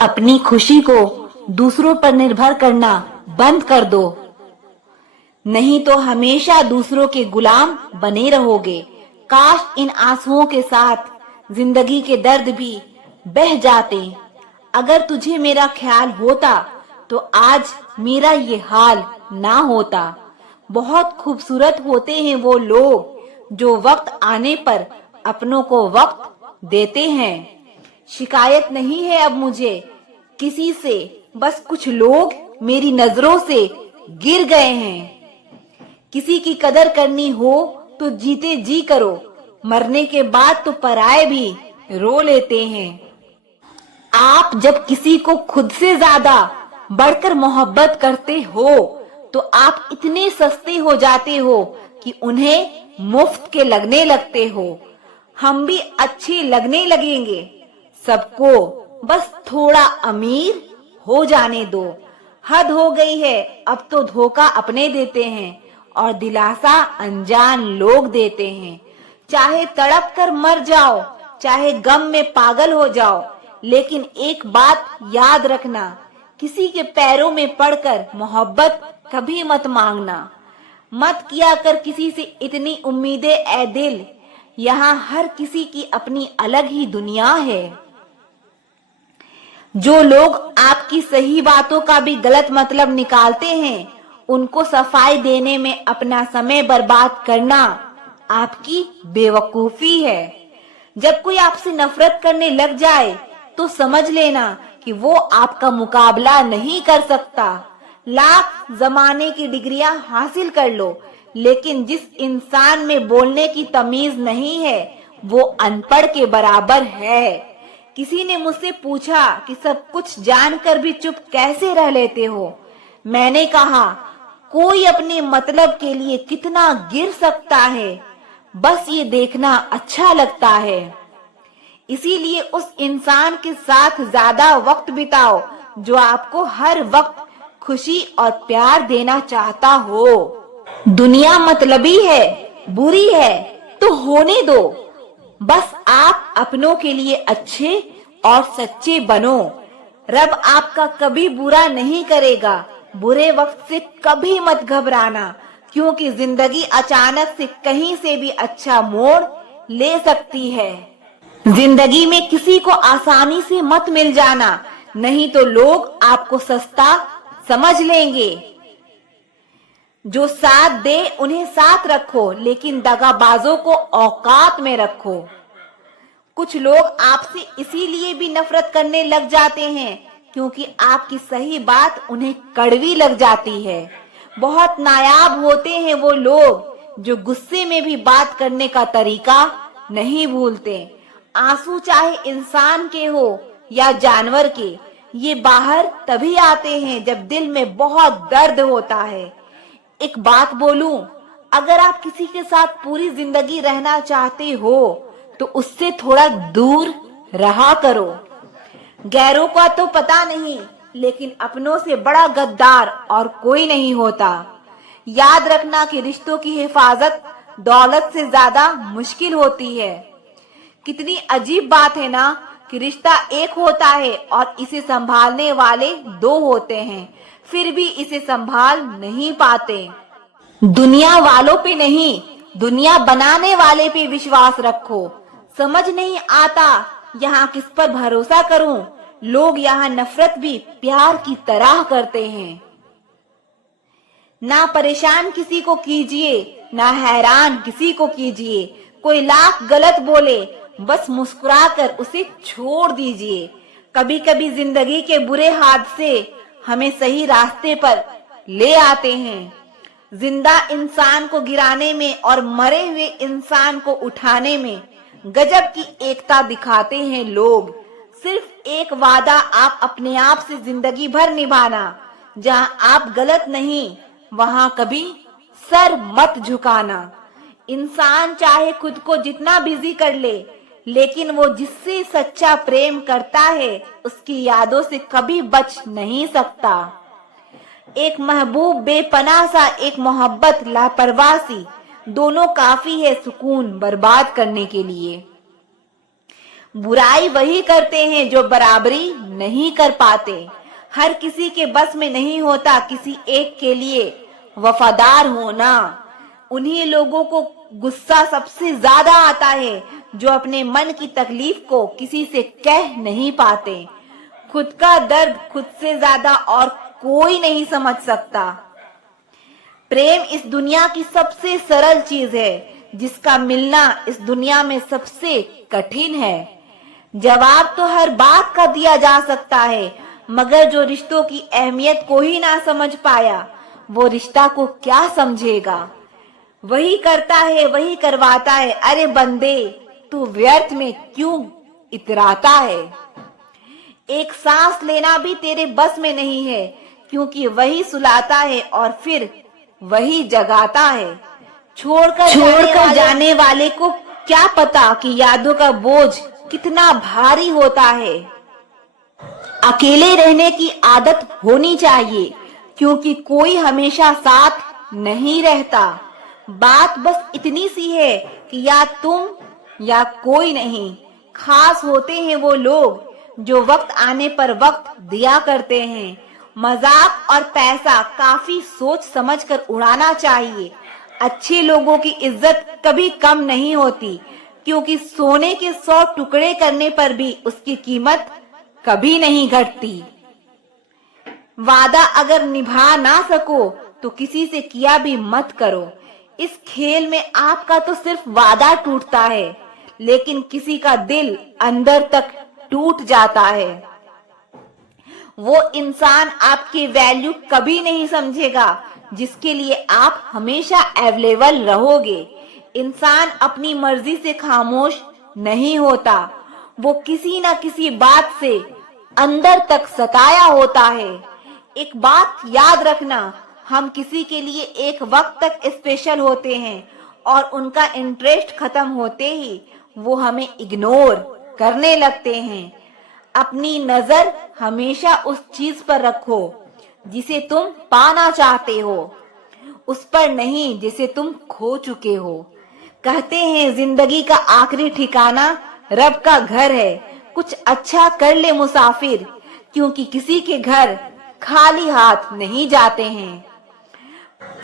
अपनी खुशी को दूसरों पर निर्भर करना बंद कर दो, नहीं तो हमेशा दूसरों के गुलाम बने रहोगे। काश इन आंसुओं के साथ जिंदगी के दर्द भी बह जाते। अगर तुझे मेरा ख्याल होता तो आज मेरा ये हाल ना होता। बहुत खूबसूरत होते हैं वो लोग जो वक्त आने पर अपनों को वक्त देते हैं। शिकायत नहीं है अब मुझे किसी से, बस कुछ लोग मेरी नजरों से गिर गए हैं। किसी की कदर करनी हो तो जीते जी करो, मरने के बाद तो पराए भी रो लेते हैं। आप जब किसी को खुद से ज्यादा बढ़कर मोहब्बत करते हो तो आप इतने सस्ते हो जाते हो कि उन्हें मुफ्त के लगने लगते हो। हम भी अच्छे लगने लगेंगे सबको, बस थोड़ा अमीर हो जाने दो। हद हो गई है, अब तो धोखा अपने देते हैं और दिलासा अनजान लोग देते हैं। चाहे तड़प कर मर जाओ, चाहे गम में पागल हो जाओ, लेकिन एक बात याद रखना, किसी के पैरों में पड़कर मोहब्बत कभी मत मांगना। मत किया कर किसी से इतनी उम्मीदें ऐ दिल, यहाँ हर किसी की अपनी अलग ही दुनिया है। जो लोग आपकी सही बातों का भी गलत मतलब निकालते हैं, उनको सफाई देने में अपना समय बर्बाद करना आपकी बेवकूफी है। जब कोई आपसे नफरत करने लग जाए तो समझ लेना कि वो आपका मुकाबला नहीं कर सकता। लाख जमाने की डिग्रियां हासिल कर लो, लेकिन जिस इंसान में बोलने की तमीज नहीं है वो अनपढ़ के बराबर है। किसी ने मुझसे पूछा कि सब कुछ जानकर भी चुप कैसे रह लेते हो। मैंने कहा, कोई अपने मतलब के लिए कितना गिर सकता है, बस ये देखना अच्छा लगता है। इसीलिए उस इंसान के साथ ज्यादा वक्त बिताओ जो आपको हर वक्त खुशी और प्यार देना चाहता हो। दुनिया मतलबी है, बुरी है तो होने दो, बस आप अपनों के लिए अच्छे और सच्चे बनो। रब आपका कभी बुरा नहीं करेगा। बुरे वक्त से कभी मत घबराना, क्योंकि जिंदगी अचानक से कहीं से भी अच्छा मोड़ ले सकती है। जिंदगी में किसी को आसानी से मत मिल जाना, नहीं तो लोग आपको सस्ता समझ लेंगे। जो साथ दे उन्हें साथ रखो, लेकिन दगाबाजों को औकात में रखो। कुछ लोग आपसे इसीलिए भी नफरत करने लग जाते हैं क्योंकि आपकी सही बात उन्हें कड़वी लग जाती है। बहुत नायाब होते हैं वो लोग जो गुस्से में भी बात करने का तरीका नहीं भूलते। आंसू चाहे इंसान के हो या जानवर के, ये बाहर तभी आते हैं जब दिल में बहुत दर्द होता है। एक बात बोलूं, अगर आप किसी के साथ पूरी जिंदगी रहना चाहते हो तो उससे थोड़ा दूर रहा करो। गैरों का तो पता नहीं, लेकिन अपनों से बड़ा गद्दार और कोई नहीं होता। याद रखना कि रिश्तों की हिफाजत दौलत से ज्यादा मुश्किल होती है। कितनी अजीब बात है ना कि रिश्ता एक होता है और इसे संभालने वाले दो होते हैं, फिर भी इसे संभाल नहीं पाते। दुनिया वालों पे नहीं, दुनिया बनाने वाले पे विश्वास रखो। समझ नहीं आता यहाँ किस पर भरोसा करूं। लोग यहाँ नफरत भी प्यार की तरह करते हैं। ना परेशान किसी को कीजिए, ना हैरान किसी को कीजिए। कोई लाख गलत बोले, बस मुस्कुराकर उसे छोड़ दीजिए। कभी कभी जिंदगी के बुरे हादसे हमें सही रास्ते पर ले आते हैं। जिंदा इंसान को गिराने में और मरे हुए इंसान को उठाने में गजब की एकता दिखाते हैं लोग। सिर्फ एक वादा आप अपने आप से जिंदगी भर निभाना, जहां आप गलत नहीं वहां कभी सर मत झुकाना। इंसान चाहे खुद को जितना बिजी कर ले, लेकिन वो जिससे सच्चा प्रेम करता है उसकी यादों से कभी बच नहीं सकता। एक महबूब बेपनाह सा, एक मोहब्बत लापरवाह सी, दोनों काफी है सुकून बर्बाद करने के लिए। बुराई वही करते हैं जो बराबरी नहीं कर पाते। हर किसी के बस में नहीं होता किसी एक के लिए वफादार होना। उन्हीं लोगों को गुस्सा सबसे ज्यादा आता है जो अपने मन की तकलीफ को किसी से कह नहीं पाते। खुद का दर्द खुद से ज्यादा और कोई नहीं समझ सकता। प्रेम इस दुनिया की सबसे सरल चीज है जिसका मिलना इस दुनिया में सबसे कठिन है। जवाब तो हर बात का दिया जा सकता है, मगर जो रिश्तों की अहमियत को ही ना समझ पाया वो रिश्ता को क्या समझेगा। वही करता है वही करवाता है, अरे बंदे तू व्यर्थ में क्यों इतराता है। एक सांस लेना भी तेरे बस में नहीं है, क्योंकि वही सुलाता है और फिर वही जगाता है। छोड़कर जाने वाले को क्या पता कि यादों का बोझ कितना भारी होता है। अकेले रहने की आदत होनी चाहिए, क्योंकि कोई हमेशा साथ नहीं रहता। बात बस इतनी सी है कि या तुम या कोई नहीं। खास होते हैं वो लोग जो वक्त आने पर वक्त दिया करते हैं। मजाक और पैसा काफी सोच समझकर उड़ाना चाहिए। अच्छे लोगों की इज्जत कभी कम नहीं होती, क्योंकि सोने के 100 टुकड़े करने पर भी उसकी कीमत कभी नहीं घटती। वादा अगर निभा ना सको तो किसी से किया भी मत करो। इस खेल में आपका तो सिर्फ वादा टूटता है, लेकिन किसी का दिल अंदर तक टूट जाता है। वो इंसान आपकी वैल्यू कभी नहीं समझेगा जिसके लिए आप हमेशा अवेलेबल रहोगे। इंसान अपनी मर्जी से खामोश नहीं होता, वो किसी ना किसी बात से अंदर तक सताया होता है। एक बात याद रखना, हम किसी के लिए एक वक्त तक स्पेशल होते हैं और उनका इंटरेस्ट खत्म होते ही वो हमें इग्नोर करने लगते हैं। अपनी नजर हमेशा उस चीज पर रखो जिसे तुम पाना चाहते हो, उस पर नहीं जिसे तुम खो चुके हो। कहते हैं जिंदगी का आखिरी ठिकाना रब का घर है। कुछ अच्छा कर ले मुसाफिर, क्योंकि किसी के घर खाली हाथ नहीं जाते हैं।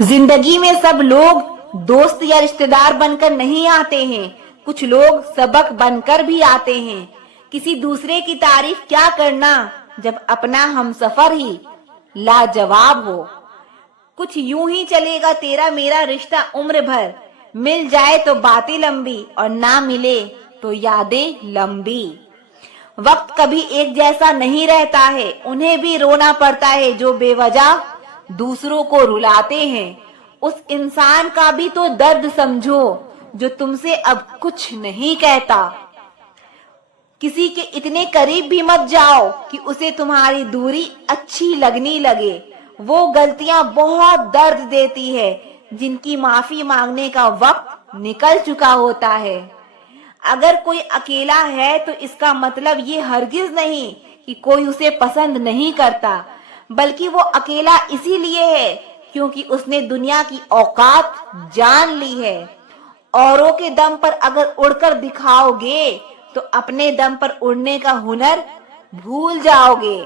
जिंदगी में सब लोग दोस्त या रिश्तेदार बनकर नहीं आते हैं, कुछ लोग सबक बनकर भी आते हैं। किसी दूसरे की तारीफ क्या करना जब अपना हमसफर ही लाजवाब हो। कुछ यूं ही चलेगा तेरा मेरा रिश्ता उम्र भर, मिल जाए तो बातें लंबी और ना मिले तो यादें लंबी। वक्त कभी एक जैसा नहीं रहता है, उन्हें भी रोना पड़ता है जो बेवजह दूसरों को रुलाते हैं। उस इंसान का भी तो दर्द समझो जो तुमसे अब कुछ नहीं कहता। किसी के इतने करीब भी मत जाओ कि उसे तुम्हारी दूरी अच्छी लगने लगे। वो गलतियां बहुत दर्द देती है जिनकी माफी मांगने का वक्त निकल चुका होता है। अगर कोई अकेला है तो इसका मतलब ये हरगिज नहीं कि कोई उसे पसंद नहीं करता, बल्कि वो अकेला इसीलिए है क्योंकि उसने दुनिया की औकात जान ली है। औरों के दम पर अगर उड़कर दिखाओगे तो अपने दम पर उड़ने का हुनर भूल जाओगे।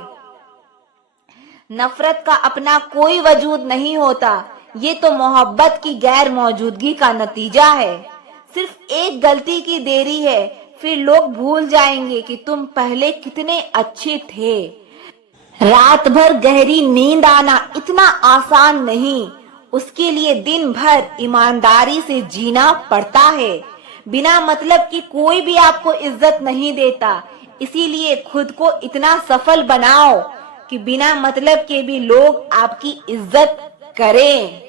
नफरत का अपना कोई वजूद नहीं होता, ये तो मोहब्बत की गैर मौजूदगी का नतीजा है। सिर्फ एक गलती की देरी है, फिर लोग भूल जाएंगे कि तुम पहले कितने अच्छे थे। रात भर गहरी नींद आना इतना आसान नहीं, उसके लिए दिन भर ईमानदारी से जीना पड़ता है। बिना मतलब की कोई भी आपको इज्जत नहीं देता, इसीलिए खुद को इतना सफल बनाओ कि बिना मतलब के भी लोग आपकी इज्जत करें।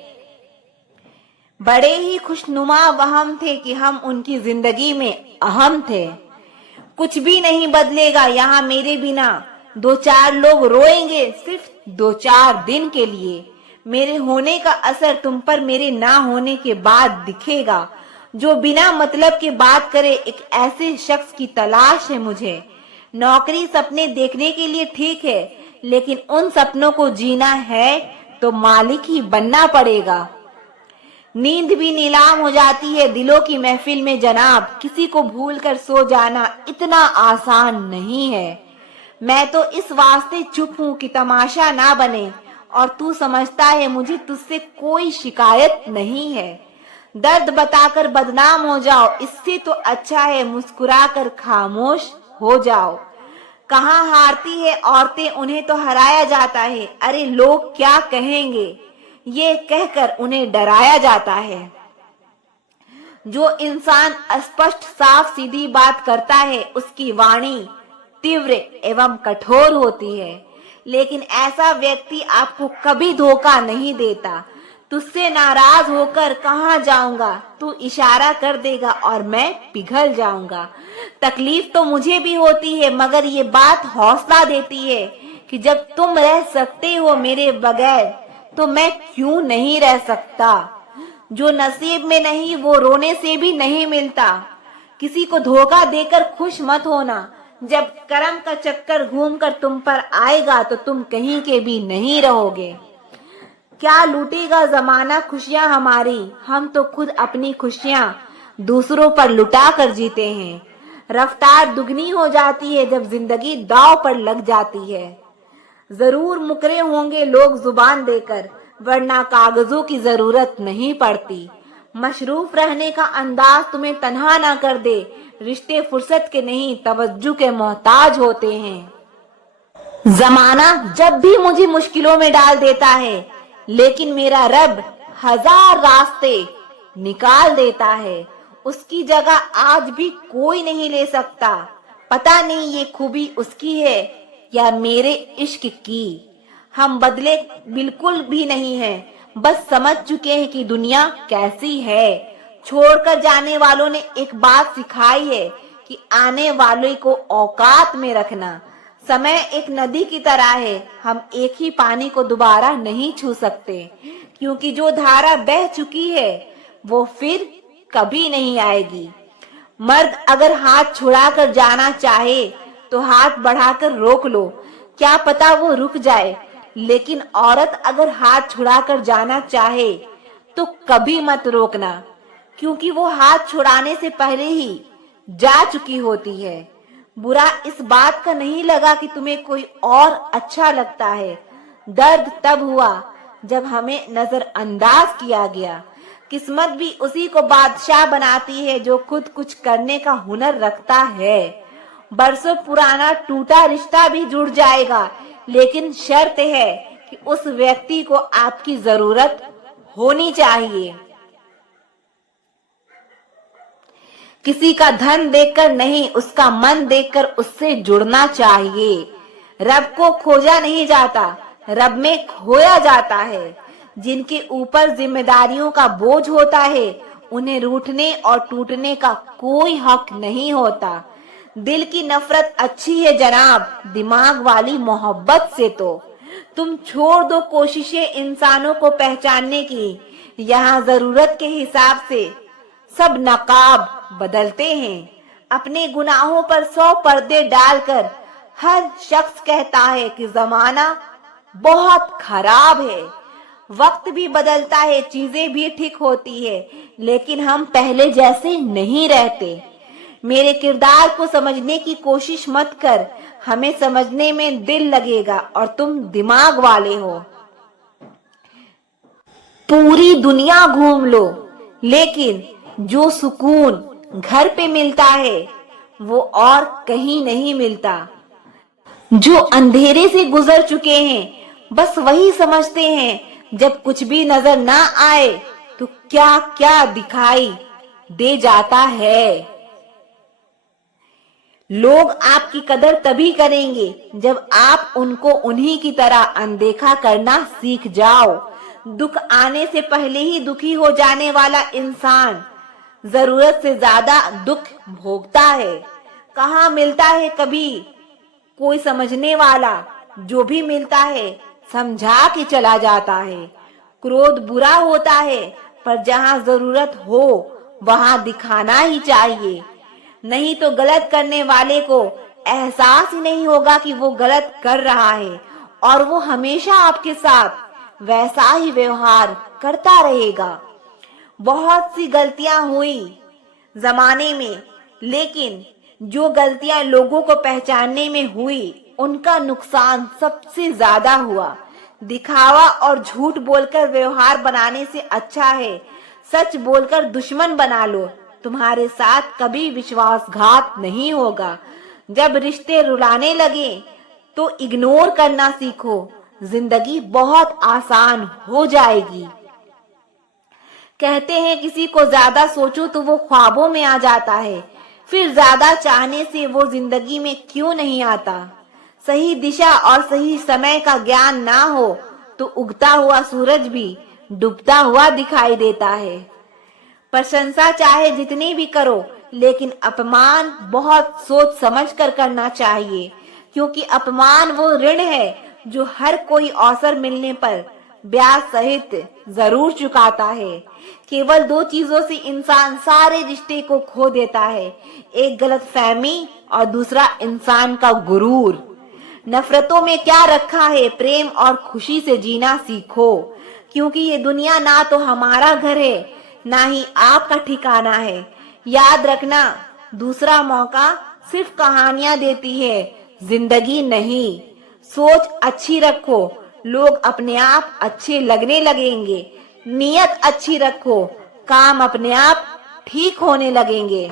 बड़े ही खुशनुमा वहम थे कि हम उनकी जिंदगी में अहम थे। कुछ भी नहीं बदलेगा यहाँ मेरे बिना, 2-4 लोग रोएंगे सिर्फ 2-4 दिन के लिए। मेरे होने का असर तुम पर मेरे ना होने के बाद दिखेगा। जो बिना मतलब के बात करे, एक ऐसे शख्स की तलाश है मुझे। नौकरी सपने देखने के लिए ठीक है, लेकिन उन सपनों को जीना है तो मालिक ही बनना पड़ेगा। नींद भी नीलाम हो जाती है दिलों की महफिल में जनाब। किसी को भूल कर सो जाना इतना आसान नहीं है। मैं तो इस वास्ते चुप हूँ कि तमाशा ना बने, और तू समझता है मुझे तुझसे कोई शिकायत नहीं है। दर्द बताकर बदनाम हो जाओ, इससे तो अच्छा है मुस्कुराकर खामोश हो जाओ। कहाँ हारती है औरतें, उन्हें तो हराया जाता है। अरे लोग क्या कहेंगे, ये कहकर उन्हें डराया जाता है। जो इंसान स्पष्ट साफ सीधी बात करता है उसकी वाणी तीव्र एवं कठोर होती है, लेकिन ऐसा व्यक्ति आपको कभी धोखा नहीं देता। तुझसे नाराज होकर कहाँ जाऊंगा, तू इशारा कर देगा और मैं पिघल जाऊंगा। तकलीफ तो मुझे भी होती है, मगर ये बात हौसला देती है कि जब तुम रह सकते हो मेरे बगैर तो मैं क्यों नहीं रह सकता। जो नसीब में नहीं वो रोने से भी नहीं मिलता। किसी को धोखा देकर खुश मत होना। जब करम का चक्कर घूमकर तुम पर आएगा तो तुम कहीं के भी नहीं रहोगे। क्या लूटेगा जमाना खुशियां हमारी, हम तो खुद अपनी खुशियां दूसरों पर लुटा कर जीते हैं। रफ्तार दुगनी हो जाती है जब जिंदगी दांव पर लग जाती है। जरूर मुकरे होंगे लोग जुबान देकर, वरना कागजों की जरूरत नहीं पड़ती। मशरूफ रहने का अंदाज तुम्हें तन्हा ना कर दे। रिश्ते फुर्सत के नहीं तवज्जो के मोहताज होते हैं। जमाना जब भी मुझे मुश्किलों में डाल देता है, लेकिन मेरा रब हजार रास्ते निकाल देता है। उसकी जगह आज भी कोई नहीं ले सकता। पता नहीं ये खूबी उसकी है या मेरे इश्क की। हम बदले बिल्कुल भी नहीं हैं, बस समझ चुके हैं कि दुनिया कैसी है। छोड़कर जाने वालों ने एक बात सिखाई है कि आने वाले को औकात में रखना। समय एक नदी की तरह है, हम एक ही पानी को दोबारा नहीं छू सकते, क्योंकि जो धारा बह चुकी है वो फिर कभी नहीं आएगी। मर्द अगर हाथ छुड़ाकर जाना चाहे तो हाथ बढ़ाकर रोक लो, क्या पता वो रुक जाए। लेकिन औरत अगर हाथ छुड़ाकर जाना चाहे तो कभी मत रोकना, क्योंकि वो हाथ छुड़ाने से पहले ही जा चुकी होती है। बुरा इस बात का नहीं लगा कि तुम्हें कोई और अच्छा लगता है। दर्द तब हुआ जब हमें नजरअंदाज किया गया। किस्मत भी उसी को बादशाह बनाती है जो खुद कुछ करने का हुनर रखता है। बरसों पुराना टूटा रिश्ता भी जुड़ जाएगा, लेकिन शर्त है कि उस व्यक्ति को आपकी जरूरत होनी चाहिए। किसी का धन देखकर नहीं, उसका मन देखकर उससे जुड़ना चाहिए। रब को खोजा नहीं जाता, रब में खोया जाता है। जिनके ऊपर जिम्मेदारियों का बोझ होता है उन्हें रूठने और टूटने का कोई हक नहीं होता। दिल की नफरत अच्छी है जनाब, दिमाग वाली मोहब्बत से तो। तुम छोड़ दो कोशिशें इंसानों को पहचानने की। यहाँ जरूरत के हिसाब से सब नकाब बदलते हैं। अपने गुनाहों पर 100 पर्दे डालकर हर शख्स कहता है कि जमाना बहुत खराब है। वक्त भी बदलता है, चीजें भी ठीक होती है, लेकिन हम पहले जैसे नहीं रहते। मेरे किरदार को समझने की कोशिश मत कर, हमें समझने में दिल लगेगा और तुम दिमाग वाले हो। पूरी दुनिया घूम लो, लेकिन जो सुकून घर पे मिलता है वो और कहीं नहीं मिलता। जो अंधेरे से गुजर चुके हैं बस वही समझते हैं, जब कुछ भी नजर ना आए तो क्या क्या दिखाई दे जाता है। लोग आपकी कदर तभी करेंगे जब आप उनको उन्हीं की तरह अनदेखा करना सीख जाओ। दुख आने से पहले ही दुखी हो जाने वाला इंसान जरूरत से ज्यादा दुख भोगता है। कहाँ मिलता है कभी कोई समझने वाला, जो भी मिलता है समझा के चला जाता है। क्रोध बुरा होता है, पर जहाँ जरूरत हो वहाँ दिखाना ही चाहिए, नहीं तो गलत करने वाले को एहसास ही नहीं होगा कि वो गलत कर रहा है और वो हमेशा आपके साथ वैसा ही व्यवहार करता रहेगा। बहुत सी गलतियां हुई जमाने में, लेकिन जो गलतियां लोगों को पहचानने में हुई उनका नुकसान सबसे ज्यादा हुआ। दिखावा और झूठ बोलकर व्यवहार बनाने से अच्छा है सच बोलकर दुश्मन बना लो, तुम्हारे साथ कभी विश्वासघात नहीं होगा। जब रिश्ते रुलाने लगे तो इग्नोर करना सीखो, जिंदगी बहुत आसान हो जाएगी। कहते हैं किसी को ज्यादा सोचो तो वो ख्वाबों में आ जाता है, फिर ज्यादा चाहने से वो जिंदगी में क्यों नहीं आता। सही दिशा और सही समय का ज्ञान ना हो तो उगता हुआ सूरज भी डूबता हुआ दिखाई देता है। प्रशंसा चाहे जितनी भी करो, लेकिन अपमान बहुत सोच समझ कर करना चाहिए, क्योंकि अपमान वो ऋण है जो हर कोई अवसर मिलने पर ब्याज सहित जरूर चुकाता है। केवल दो चीजों से इंसान सारे रिश्ते को खो देता है, एक गलतफहमी और दूसरा इंसान का गुरूर। नफरतों में क्या रखा है, प्रेम और खुशी से जीना सीखो, क्योंकि ये दुनिया ना तो हमारा घर है ना ही आपका ठिकाना है। याद रखना, दूसरा मौका सिर्फ कहानियां देती है, जिंदगी नहीं। सोच अच्छी रखो, लोग अपने आप अच्छे लगने लगेंगे। नियत अच्छी रखो, काम अपने आप ठीक होने लगेंगे।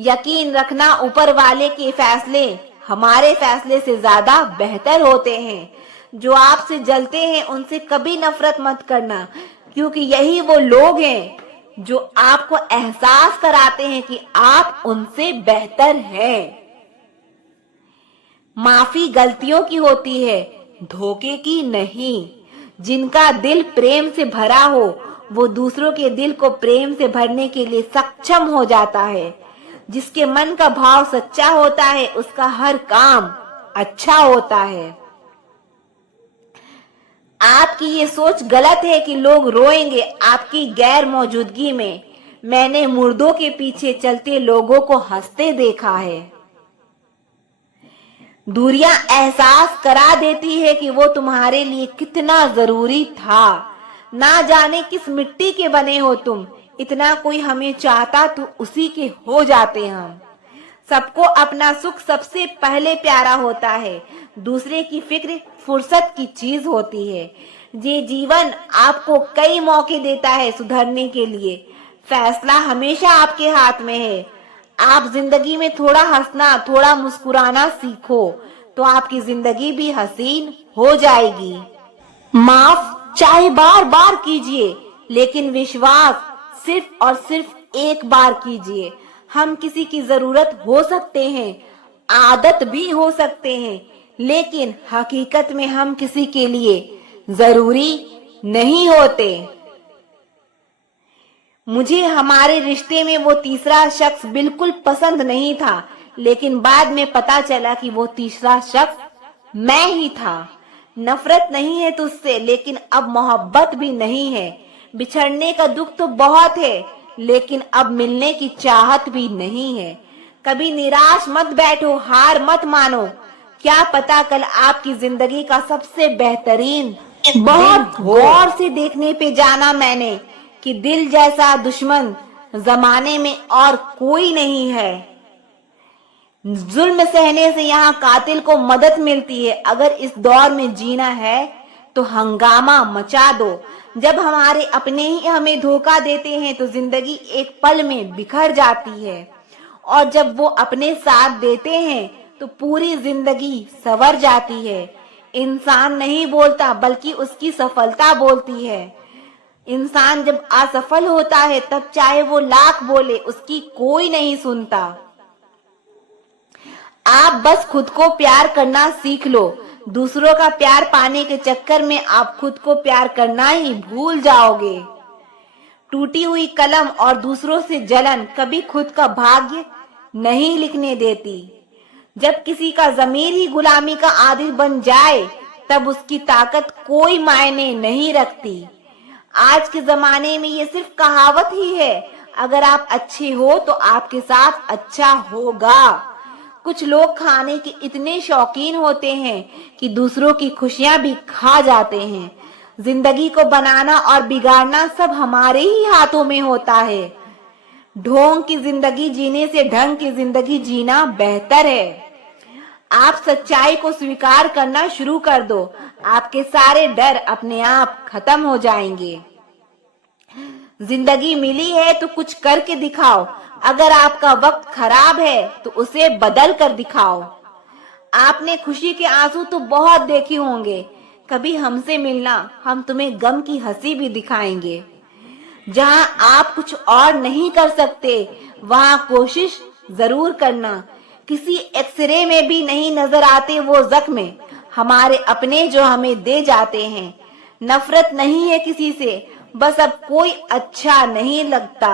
यकीन रखना, ऊपर वाले के फैसले हमारे फैसले से ज्यादा बेहतर होते हैं। जो आपसे जलते हैं उनसे कभी नफरत मत करना, क्योंकि यही वो लोग हैं जो आपको एहसास कराते हैं कि आप उनसे बेहतर हैं। माफी गलतियों की होती है, धोखे की नहीं। जिनका दिल प्रेम से भरा हो वो दूसरों के दिल को प्रेम से भरने के लिए सक्षम हो जाता है। जिसके मन का भाव सच्चा होता है उसका हर काम अच्छा होता है। आपकी ये सोच गलत है कि लोग रोएंगे आपकी गैर मौजूदगी में। मैंने मुर्दों के पीछे चलते लोगों को हंसते देखा है। दूरियां एहसास करा देती है कि वो तुम्हारे लिए कितना जरूरी था। ना जाने किस मिट्टी के बने हो तुम, इतना कोई हमें चाहता तो उसी के हो जाते हम। सबको अपना सुख सबसे पहले प्यारा होता है, दूसरे की फिक्र फुर्सत की चीज होती है। ये जीवन आपको कई मौके देता है सुधरने के लिए, फैसला हमेशा आपके हाथ में है। आप जिंदगी में थोड़ा हंसना, थोड़ा मुस्कुराना सीखो तो आपकी जिंदगी भी हसीन हो जाएगी। माफ चाहे बार बार कीजिए, लेकिन विश्वास सिर्फ और सिर्फ एक बार कीजिए। हम किसी की जरूरत हो सकते हैं, आदत भी हो सकते हैं, लेकिन हकीकत में हम किसी के लिए जरूरी नहीं होते। मुझे हमारे रिश्ते में वो तीसरा शख्स बिल्कुल पसंद नहीं था, लेकिन बाद में पता चला कि वो तीसरा शख्स मैं ही था। नफरत नहीं है तुझसे, लेकिन अब मोहब्बत भी नहीं है। बिछड़ने का दुख तो बहुत है, लेकिन अब मिलने की चाहत भी नहीं है। कभी निराश मत बैठो, हार मत मानो। क्या पता कल आपकी जिंदगी का सबसे बेहतरीन बहुत गौर से देखने पे जाना मैंने कि दिल जैसा दुश्मन जमाने में और कोई नहीं है। जुल्म सहने से यहाँ कातिल को मदद मिलती है। अगर इस दौर में जीना है तो हंगामा मचा दो। जब हमारे अपने ही हमें धोखा देते हैं तो जिंदगी एक पल में बिखर जाती है, और जब वो अपने साथ देते हैं तो पूरी जिंदगी संवर जाती है। इंसान नहीं बोलता, बल्कि उसकी सफलता बोलती है। इंसान जब असफल होता है तब चाहे वो लाख बोले उसकी कोई नहीं सुनता। आप बस खुद को प्यार करना सीख लो। दूसरों का प्यार पाने के चक्कर में आप खुद को प्यार करना ही भूल जाओगे। टूटी हुई कलम और दूसरों से जलन कभी खुद का भाग्य नहीं लिखने देती। जब किसी का ज़मीर ही गुलामी का आदिल बन जाए तब उसकी ताकत कोई मायने नहीं रखती। आज के जमाने में ये सिर्फ कहावत ही है। अगर आप अच्छे हो तो आपके साथ अच्छा होगा। कुछ लोग खाने के इतने शौकीन होते हैं कि दूसरों की खुशियां भी खा जाते हैं। जिंदगी को बनाना और बिगाड़ना सब हमारे ही हाथों में होता है। ढोंग की जिंदगी जीने से ढंग की जिंदगी जीना बेहतर है। आप सच्चाई को स्वीकार करना शुरू कर दो, आपके सारे डर अपने आप खत्म हो जाएंगे। जिंदगी मिली है तो कुछ करके दिखाओ। अगर आपका वक्त खराब है तो उसे बदल कर दिखाओ। आपने खुशी के आंसू तो बहुत देखे होंगे, कभी हमसे मिलना, हम तुम्हें गम की हंसी भी दिखाएंगे। जहां आप कुछ और नहीं कर सकते वहां कोशिश जरूर करना। किसी एक्सरे में भी नहीं नजर आते वो जख्म हमारे अपने जो हमें दे जाते हैं। नफरत नहीं है किसी से, बस अब कोई अच्छा नहीं लगता।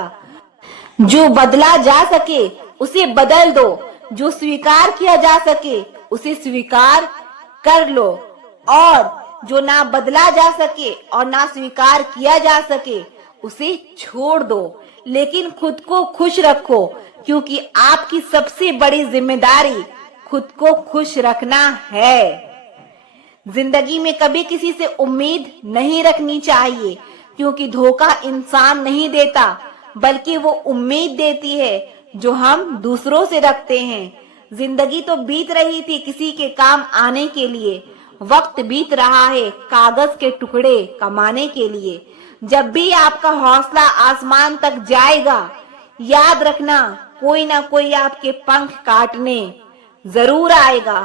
जो बदला जा सके उसे बदल दो, जो स्वीकार किया जा सके उसे स्वीकार कर लो, और जो ना बदला जा सके और ना स्वीकार किया जा सके उसे छोड़ दो। लेकिन खुद को खुश रखो, क्योंकि आपकी सबसे बड़ी जिम्मेदारी खुद को खुश रखना है। जिंदगी में कभी किसी से उम्मीद नहीं रखनी चाहिए, क्योंकि धोखा इंसान नहीं देता, बल्कि वो उम्मीद देती है जो हम दूसरों से रखते हैं। जिंदगी तो बीत रही थी किसी के काम आने के लिए, वक्त बीत रहा है कागज के टुकड़े कमाने के लिए। जब भी आपका हौसला आसमान तक जाएगा, याद रखना कोई ना कोई आपके पंख काटने जरूर आएगा।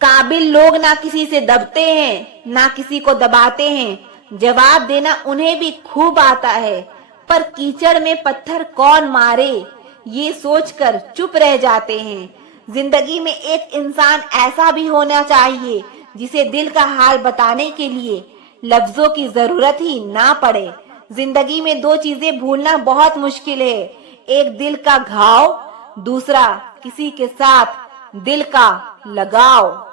काबिल लोग ना किसी से दबते हैं, ना किसी को दबाते हैं। जवाब देना उन्हें भी खूब आता है, पर कीचड़ में पत्थर कौन मारे ये सोचकर चुप रह जाते हैं। जिंदगी में एक इंसान ऐसा भी होना चाहिए जिसे दिल का हाल बताने के लिए लफ्जों की जरूरत ही ना पड़े। जिंदगी में दो चीजें भूलना बहुत मुश्किल है, एक दिल का घाव, दूसरा किसी के साथ दिल का लगाव।